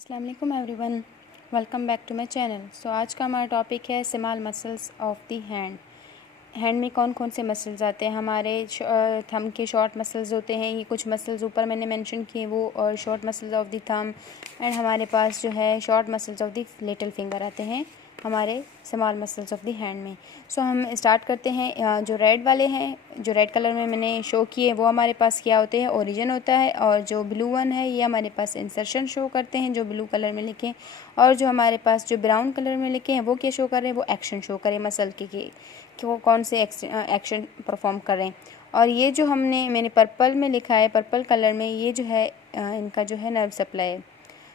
अस्सलाम वालेकुम everyone, welcome back to my channel. आज का हमारा टॉपिक है small muscles of the hand. Hand में कौन कौन से मसल्स आते हैं? हमारे थंब के शॉर्ट मसल्स होते हैं। ये कुछ मसल्स ऊपर मैंने मेंशन किए वो और short muscles of the thumb. And हमारे पास जो है short muscles of the little finger आते हैं हमारे small muscles of the hand में। हम स्टार्ट करते हैं। जो रेड वाले हैं, जो रेड कलर में मैंने शो किए, वो हमारे पास क्या होते हैं? ओरिजिन होता है। और जो ब्लू वन है ये हमारे पास इंसर्शन शो करते हैं, जो ब्लू कलर में लिखे। और जो हमारे पास जो ब्राउन कलर में लिखे हैं वो क्या शो कर रहे हैं? वो एक्शन शो करें मसल के कि वो कौन से एक्शन परफॉर्म कर रहे हैं। और ये जो मैंने पर्पल में लिखा है, पर्पल कलर में, ये जो है इनका जो है नर्व सप्लाई है।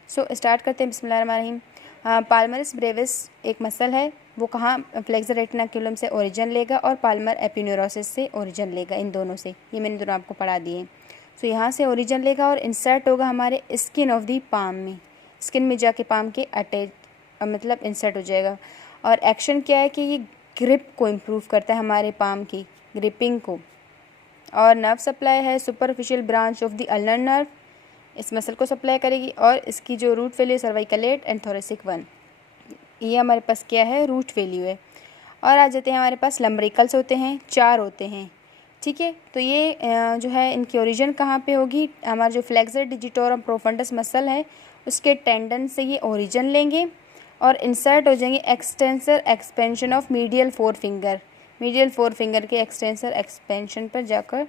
स्टार्ट करते हैं। बिस्मिल्लाहिर्रहमानिर्रहीम। पाल्मरिस ब्रेविस एक मसल है, वो कहाँ? फ्लेक्सर रेटिनाकुलम से ओरिजिन लेगा और पाल्मर एपिन्यूरोसिस से ओरिजिन लेगा। इन दोनों से, ये मैंने दोनों आपको पढ़ा दिए। यहाँ से ओरिजिन लेगा और इंसर्ट होगा हमारे स्किन ऑफ दी पाम में। स्किन में जाके पाम के अटैच मतलब इंसर्ट हो जाएगा। और एक्शन क्या है कि ये ग्रिप को इम्प्रूव करता है, हमारे पाम की ग्रिपिंग को। और नर्व सप्लाई है superficial branch of the ulnar nerve, इस मसल को सप्लाई करेगी। और इसकी जो root value cervical eight and thoracic one, ये हमारे पास क्या है? रूट वैल्यू है। और आ जाते हैं हमारे पास लम्ब्रिकल्स होते हैं, 4 होते हैं। ठीक है, तो ये जो है इनकी ओरिजिन कहाँ पे होगी? हमारा जो फ्लेक्सर डिजिटोरम प्रोफंडस मसल है उसके टेंडन से ये ओरिजिन लेंगे और इंसर्ट हो जाएंगे extensor expansion of medial 4 finger. Medial 4 finger के एक्सटेंसर एक्सपेंशन पर जाकर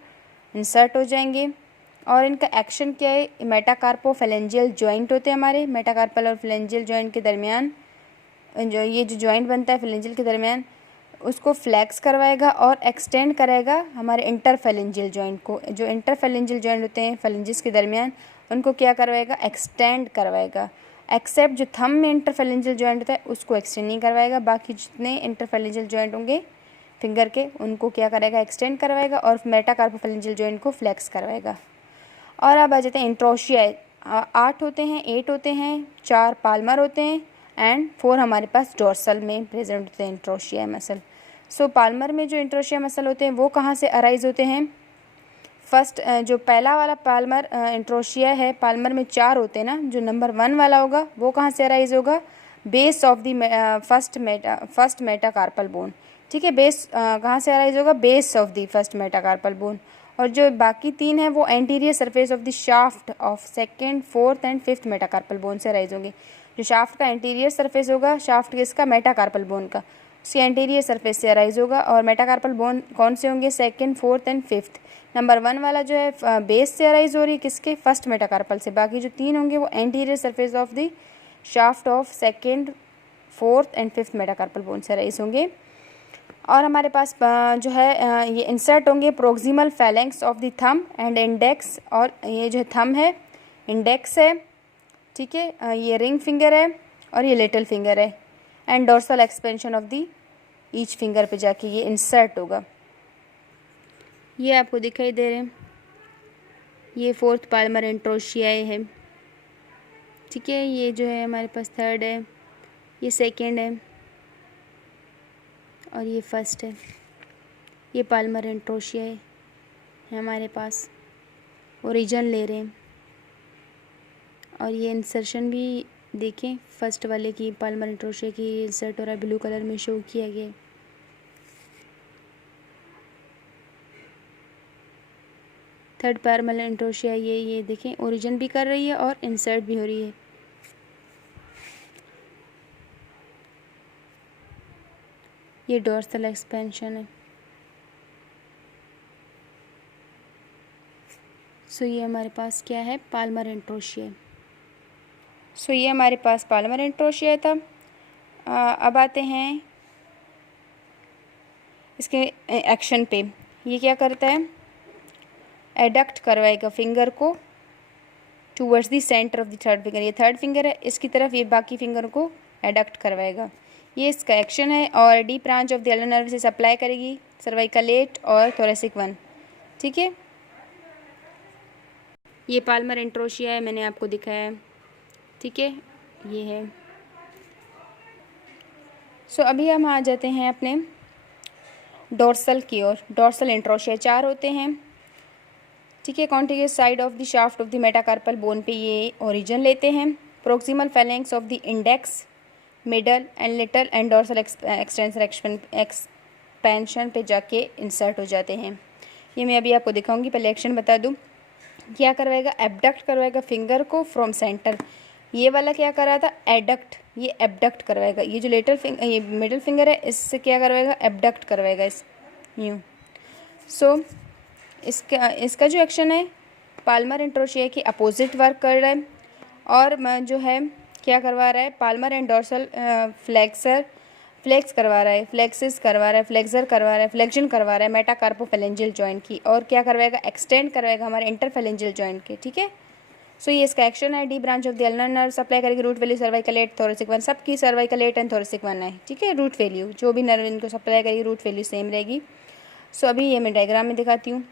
इंसर्ट हो जाएंगे। और इनका एक्शन क्या है? मेटाकार्पोफेलेंजियल जॉइंट होते हैं हमारे, मेटाकार्पल और फेलेंजियल जॉइंट के दरमियान जो ये जो जॉइंट बनता है फेलेंजियल के दरमियान, उसको फ्लैक्स करवाएगा और एक्सटेंड करेगा हमारे इंटरफेलेंजियल जॉइंट को। जो इंटरफेलेंजियल जॉइंट होते हैं फेलेंजिस के दरमियान, उनको क्या करवाएगा? एक्सटेंड करवाएगा। एक्सेप्ट जो थंब में इंटरफेलेंजियल जॉइंट होता है उसको एक्सटेंड नहीं करवाएगा। बाकी जितने इंटरफेलेंजियल जॉइंट होंगे फिंगर के, उनको क्या करेगा? एक्सटेंड करवाएगा और मेटाकार्पोफेलेंजियल जॉइंट को फ्लैक्स करवाएगा। और अब आ जाते हैं इंट्रोशिया। 8 होते हैं, 8 होते हैं, 4 पाल्मर होते हैं एंड 4 हमारे पास डोर्सल में प्रेजेंट होते हैं इंट्रोशिया मसल। पाल्मर में जो इंट्रोशिया मसल होते हैं वो कहाँ से अराइज होते हैं? फर्स्ट जो पहला वाला पाल्मर इंट्रोशिया है, पाल्मर में 4 होते हैं ना, जो नंबर 1 वाला होगा वो कहाँ से अराइज होगा? Base of the first metacarpal bone. ठीक है, बेस कहाँ से अराइज होगा? Base of the first metacarpal bone. और जो बाकी 3 है वो anterior surface of the shaft of second, fourth and fifth metacarpal bone से अराइज होंगे। जो शाफ्ट का एंटीरियर सरफेस होगा, शाफ्ट किसका? मेटाकार्पल बोन का, उसके एंटीरियर सरफेस से अराइज होगा। और मेटाकार्पल बोन कौन से होंगे? Second, fourth and fifth. Number 1 वाला जो है बेस से अराइज हो रही है, किसके? फर्स्ट मेटाकार्पल से। बाकी जो 3 होंगे वो anterior surface of the shaft of second, fourth and fifth metacarpal bone से अराइज होंगे। और हमारे पास जो है ये इंसर्ट होंगे proximal phalanx of the thumb and index. और ये जो थंब है, इंडेक्स है, ठीक है, ये रिंग फिंगर है और ये लिटिल फिंगर है। And dorsal expansion of the each finger पे जाके ये इंसर्ट होगा। ये आपको दिखाई दे रहे हैं, ये 4th पाल्मर इंट्रोशियाए है। ठीक है, ये जो है हमारे पास 3rd है, ये 2nd है और ये 1st है। ये पाल्मर इंट्रोशियाए है हमारे पास, ओरिजिन ले रहे हैं। और ये इंसर्शन भी देखें, फर्स्ट वाले की पाल्मर इंट्रोशिया की इंसर्ट हो रहा है, ब्लू कलर में शो किया गया। थर्ड पाल्मर इंट्रोशिया ये देखें, ओरिजिन भी कर रही है और इंसर्ट भी हो रही है। ये डोर्सल एक्सपेंशन है। ये हमारे पास क्या है? पाल्मर इंट्रोशिया। ये हमारे पास पाल्मर इंट्रोशिया था। अब आते हैं इसके एक्शन पे। ये क्या करता है? एडक्ट करवाएगा फिंगर को towards the centre of the 3rd finger. ये 3rd फिंगर है, इसकी तरफ ये बाकी फिंगर को एडक्ट करवाएगा। ये इसका एक्शन है। और D branch of the ulnar nerve से सप्लाई करेगी सर्वाइकलेट और थोरेसिक वन। ठीक है, ये पाल्मर इंट्रोशिया है, मैंने आपको दिखाया है। ठीक है, ये है। अभी हम आ जाते हैं अपने डोर्सल की ओर। डोर्सल इंट्रोशिया 4 होते हैं। ठीक है, contiguous side of the shaft of the metacarpal bone पे ये ओरिजिन लेते हैं। Proximal phalanx of the index, middle and little and dorsal extensor expansion पे जाके इंसर्ट हो जाते हैं। ये मैं अभी आपको दिखाऊंगी। पहले एक्शन बता दूँ। क्या करवाएगा, एबडक्ट करवाएगा फिंगर को फ्रॉम सेंटर। ये वाला क्या कर रहा था, एडक्ट, ये एबडक्ट करवाएगा। ये जो ये मिडिल फिंगर है इससे क्या करवाएगा, एबडक्ट करवाएगा इस यूँ। सो इसका जो एक्शन है पाल्मर इंट्रोशिया के अपोजिट वर्क कर रहा है, और जो है क्या करवा रहा है, पाल्मर एंड डोर्सल फ्लेक्स करवा रहा है, फ्लेक्सिस करवा रहा है, फ्लेक्सर करवा रहा है, फ्लेक्शन करवा रहा है मेटाकार्पोफेलेंजियल जॉइंट की, और क्या करवाएगा, एक्सटेंड करवाएगा हमारे इंटरफेलेंजियल जॉइंट के। ठीक है, सो ये इसका एक्शन है। D branch of the ulnar nerve supply करेगी रूट वैल्यू सर्वाइकल 8 थोरेसिक 1, सबकी सर्वाइकल 8 एंड थोरेसिक 1 है। ठीक है, रूट वैल्यू जो भी नर्व इनको सप्लाई करेगी रूट वैल्यू सेम रहेगी। सो अभी ये मैं डायग्राम में दिखाती हूँ।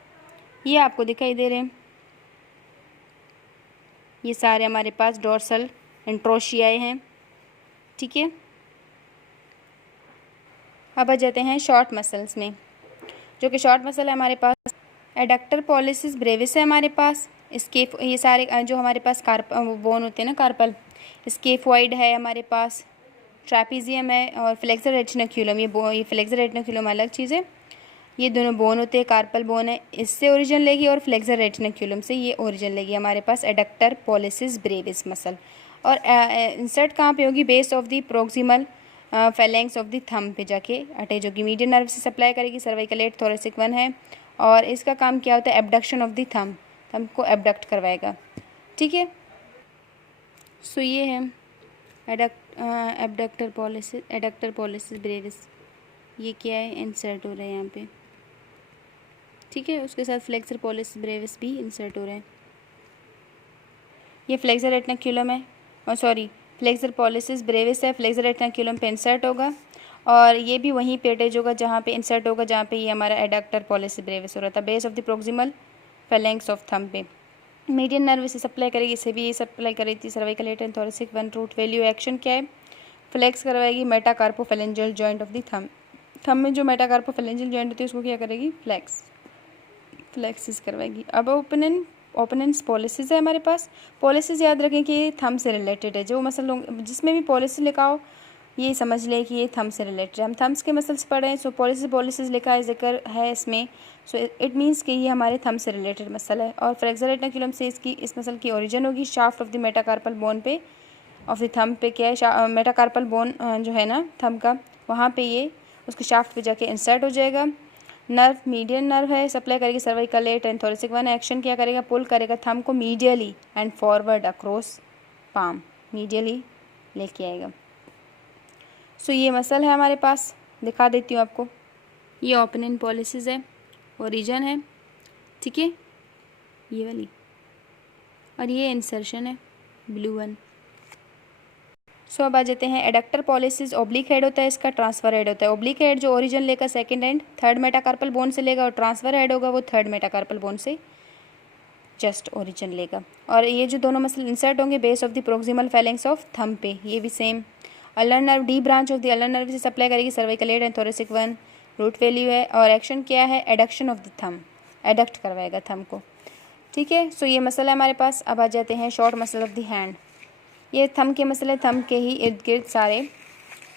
ये आपको दिखाई दे रहे हैं, ये सारे हमारे पास डोर्सल इंट्रोशियाए हैं। ठीक है, अब आ जाते हैं शॉर्ट मसल्स में, जो कि शॉर्ट मसल है हमारे पास एडक्टर पॉलिसिस ब्रेविस है हमारे पास। इसके ये सारे जो हमारे पास बोन होते हैं ना, कार्पल, स्केफॉइड है हमारे पास, ट्रैपीजियम है और फ्लेक्सर रेटिनोक्यूलम। ये फ्लेक्सर रेटिनोक्यूलम अलग चीज़ है, ये दोनों बोन होते हैं, कार्पल बोन है, इससे ओरिजिन लेगी, और फ्लेक्सर रेटिनोक्यूलम से ये ओरिजिन लेगी हमारे पास एडक्टर पॉलिसिस ब्रेविस मसल। और इंसर्ट कहाँ पे होगी, base of the proximal phalanx of the thumb पे जाके अटैच होगी। मीडियन नर्व से सप्लाई करेगी, सर्वाइकल 8 थोरेसिक 1 है, और इसका काम क्या होता है, एबडक्शन ऑफ द थंब को एबडक्ट करवाएगा। ठीक है, सो ये है एबडक्टर पॉलिसिस ब्रेविस, ये क्या है, इंसर्ट हो रहा है यहाँ पे। ठीक है, उसके साथ फ्लेक्सर पॉलिसिस ब्रेविस भी इंसर्ट हो रहे हैं। ये फ्लेक्सर रेटिनोक्यूलम है, और सॉरी फ्लेक्सर पॉलिसिस ब्रेविस है, फ्लेक्सर रेटिनोक्यूलम पे इंसर्ट होगा, और ये भी वहीं पे अटैच होगा जहाँ पे इंसर्ट होगा, जहाँ पे ये हमारा एडक्टर पॉलिसिस ब्रेविस हो रहा था, base of the proximal phalanx of thumb पे। मीडियन नर्व से सप्लाई करेगी, इसे भी ये सप्लाई कर रही थी, cervical 8 and thoracic 1। Root value action क्या है, फ्लेक्स करवाएगी metacarpophalangeal joint of the thumb. Thumb में जो मेटाकार्पोफेलेंजियल जॉइंट होती है उसको क्या करेगी, फ्लेक्सिस करवाएगी। अब ओपनेंट्स पॉलिसिस है हमारे पास। पॉलिसिस याद रखें कि ये थंब से रिलेटेड है, जो मसल जिसमें भी पॉलिसिस लिखा हो ये समझ लें कि ये थंब से रिलेटेड है। हम थम्स के मसल्स पढ़ रहे हैं, सो पॉलिसिस लिखा है, जिक्र है इसमें, सो इट मीन्स कि ये हमारे थंब से रिलेटेड मसल है। और फ्लेक्सर रेटिनोक्यूलम से इस मसल की ओरिजिन होगी, shaft of the metacarpal bone पे, ऑफ द थंब पे क्या है, मेटाकार्पल बोन जो है ना थंब का, वहाँ पे ये उसके शाफ्ट पे जाके इंसर्ट हो जाएगा। नर्व मीडियन नर्व है, सप्लाई करेगी सर्वाइकल 8 एंड थोरेसिक 1। एक्शन क्या करेगा, पुल करेगा थंब को medially and forward across palm, medially लेके आएगा। सो ये मसल है हमारे पास, दिखा देती हूँ आपको। ये ओपनिंग पॉलिसिस है, ओरिजिन है, ठीक है, ये वाली, और ये इंसर्शन है, ब्लू वन। सो अब आ जाते हैं एडक्टर पॉलिसिस। ओब्लिक हेड होता है इसका, ट्रांसफर हेड होता है। ओब्लिक हेड जो ओरिजिन लेगा second and third metacarpal bone से लेगा, और ट्रांसफर हेड होगा वो थर्ड मेटाकार्पल बोन से जस्ट ओरिजिन लेगा। और ये जो दोनों मसल इंसर्ट होंगे base of the proximal phalanx of thumb पे, ये भी same. Ulnar nerve, deep branch of the ulnar nerve से सप्लाई करेगी cervical 8 and thoracic 1। Root value है, और एक्शन क्या है, adduction of the thumb, adduct करवाएगा थंब को। ठीक है, सो ये मसल है हमारे पास। अब आ जाते हैं short muscle of the hand. ये थंब के मसल है, थंब के ही इर्द गिर्द सारे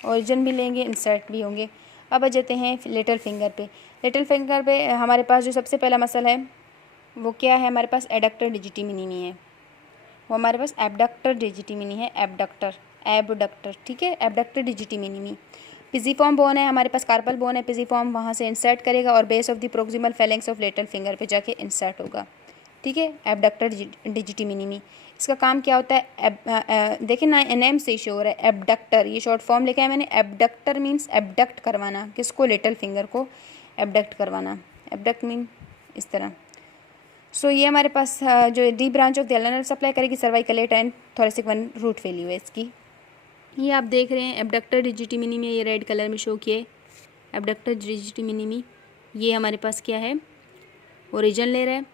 ओरिजिन भी लेंगे, इंसर्ट भी होंगे। अब आ जाते हैं लिटिल फिंगर पे। लिटिल फिंगर पे हमारे पास जो सबसे पहला मसल है वो क्या है, हमारे पास एडक्टर डिजिटी मिनिमी है, वो हमारे पास एबडक्टर डिजिटी मिनी है, एबडक्टर, ठीक है, एबडक्टर डिजिटी मिनिमी। पिजीफॉर्म बोन है हमारे पास, कार्पल बोन है, पिजीफॉर्म वहाँ से इंसर्ट करेगा, और base of the proximal phalanx of little finger पे जाके इंसर्ट होगा। ठीक है, एबडक्टर डिजिटी मिनिमी। इसका काम क्या होता है, देखिए ना नेम से शो हो रहा है एबडक्टर, ये शॉर्ट फॉर्म लिखा है मैंने। एबडक्टर मीन्स एबडक्ट करवाना, किसको, लिटिल फिंगर को एबडक्ट करवाना। एबडक्ट मीन इस तरह। सो ये हमारे पास जो the branch of the ulnar supply करेगी cervical 8 and thoracic 1। Root value है इसकी, ये आप देख रहे हैं एबडक्टर डिजिटी मिनिमी, ये रेड कलर में शो किए एबडक्टर डिजिटी मिनिमी। ये हमारे पास क्या है, ओरिजिन ले रहा है,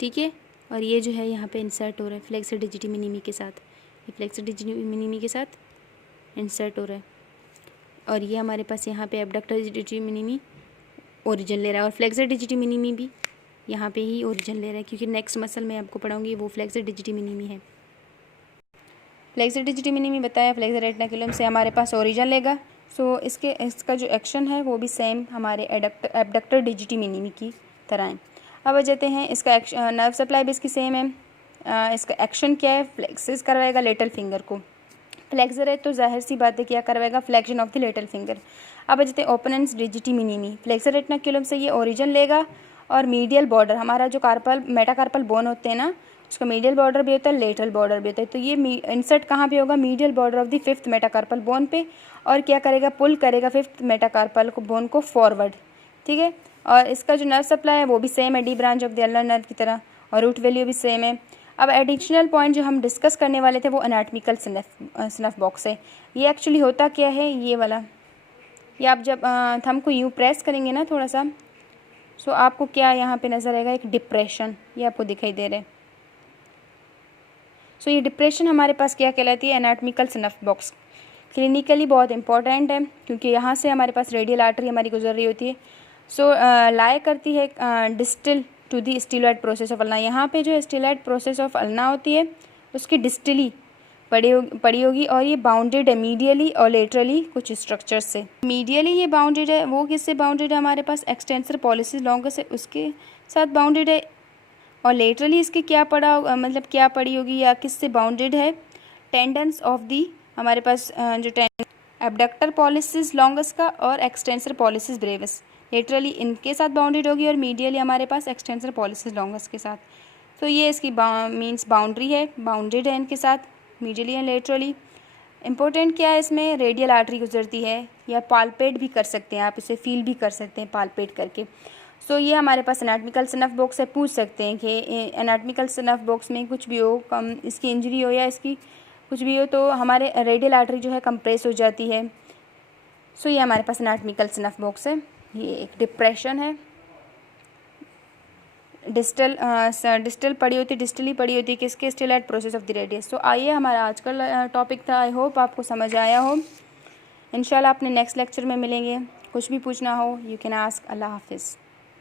ठीक है, और ये जो है यहाँ पे इंसर्ट हो रहा है फ्लेक्सर डिजिटी मिनिमी के साथ, ये फ्लेक्सर डिजिटी मिनिमी के साथ इंसर्ट हो रहा है। और ये हमारे पास यहाँ पे एबडक्टर डिजिटी मिनिमी ओरिजिन ले रहा है, और फ्लेक्सर डिजिटी मिनिमी भी यहाँ पे ही ओरिजिन ले रहा है, क्योंकि नेक्स्ट मसल में आपको पढ़ाऊंगी वो फ्लेक्सर डिजिटी मिनिमी है। फ्लेक्सर डिजिटी मिनिमी बताया, फ्लेक्सर रेटिकुलम से हमारे पास ओरिजिन लेगा। सो इसका जो एक्शन है वो भी सेम हमारे एबडक्टर डिजिटी मिनिमी की तरह है। अब आ जाते हैं, इसका नर्व सप्लाई भी इसकी सेम है। इसका एक्शन क्या है, फ्लेक्सिस करवाएगा लिटिल फिंगर को। फ्लेक्सर है तो जाहिर सी बात है क्या करवाएगा, flexion of the little finger. अब आ जाते हैं ओपनेंस डिजिटी मिनिमी, फ्लेक्सर रेटिकुलम से ये ओरिजिन लेगा और मीडियल बॉर्डर, हमारा जो कार्पल मेटाकार्पल बोन होते हैं ना, उसका मीडियल बॉर्डर भी होता है, लेटरल बॉर्डर भी होता है। तो ये इंसर्ट कहाँ पे होगा, medial border of the 5th metacarpal bone पे, और क्या करेगा, पुल करेगा 5th मेटाकार्पल बोन को फॉरवर्ड। ठीक है, और इसका जो नर्व सप्लाई है वो भी सेम है D branch of the ulnar nerve की तरह, और रूट वैल्यू भी सेम है। अब एडिशनल पॉइंट जो हम डिस्कस करने वाले थे वो एनाटॉमिकल स्नफ बॉक्स है। ये एक्चुअली होता क्या है, ये वाला, ये आप जब थंब को यूँ प्रेस करेंगे ना थोड़ा सा, सो आपको क्या यहाँ पे नज़र आएगा, एक डिप्रेशन, ये आपको दिखाई दे रहा है। सो ये डिप्रेशन हमारे पास क्या कहलाती है, एनाटॉमिकल स्नफ बॉक्स। क्लिनिकली बहुत इंपॉर्टेंट है क्योंकि यहाँ से हमारे पास रेडियल आर्टरी हमारी गुजर रही होती है। सो लाई करती है distal to the styloid process of ulna. यहाँ पे जो स्टीलॉइड प्रोसेस ऑफ अल्ना होती है उसकी डिस्टली पड़ी होगी, और ये बाउंडेड है मीडियली और लेटरली कुछ स्ट्रक्चर्स से। मीडियली ये बाउंडेड है, वो किससे बाउंडेड है, हमारे पास एक्सटेंसर पॉलिसिस लॉन्गस है उसके साथ बाउंडेड है, और लेटरली इसके क्या पड़ा होगा, मतलब क्या पड़ी होगी या किससे बाउंडेड है, टेंडन्स ऑफ दी, हमारे पास जो एबडक्टर पॉलिसिस लॉन्गस का और एक्सटेंसर पॉलिसिस ब्रेविस, लेटरली इनके साथ बाउंडेड होगी, और मीडियली हमारे पास एक्सटेंसर पॉलिसिस लॉन्गस के साथ। तो ये इसकी मीन्स बाउंड्री है, बाउंडेड है इनके साथ मीडियली एंड लेटरली। इंपॉर्टेंट क्या है, इसमें रेडियल आर्टरी गुजरती है, या पालपेट भी कर सकते हैं आप, इसे फील भी कर सकते हैं पालपेट करके। सो ये हमारे पास एनाटॉमिकल स्नफ बॉक्स है। पूछ सकते हैं कि एनाटॉमिकल स्नफ बॉक्स में कुछ भी हो, कम इसकी इंजरी हो या इसकी कुछ भी हो, तो हमारे रेडियल आर्टरी जो है कंप्रेस हो जाती है। सो ये हमारे पास एनाटॉमिकल स्नफ बॉक्स है। ये एक डिप्रेशन है, डिस्टली पड़ी होती है किसके, स्टीलॉइड प्रोसेस ऑफ द रेडियस। तो आइए, हमारा आज का टॉपिक था, आई होप आपको समझ आया हो। इंशाल्लाह अपने नेक्स्ट लेक्चर में मिलेंगे। कुछ भी पूछना हो यू कैन आस्क। अल्लाह हाफिज़।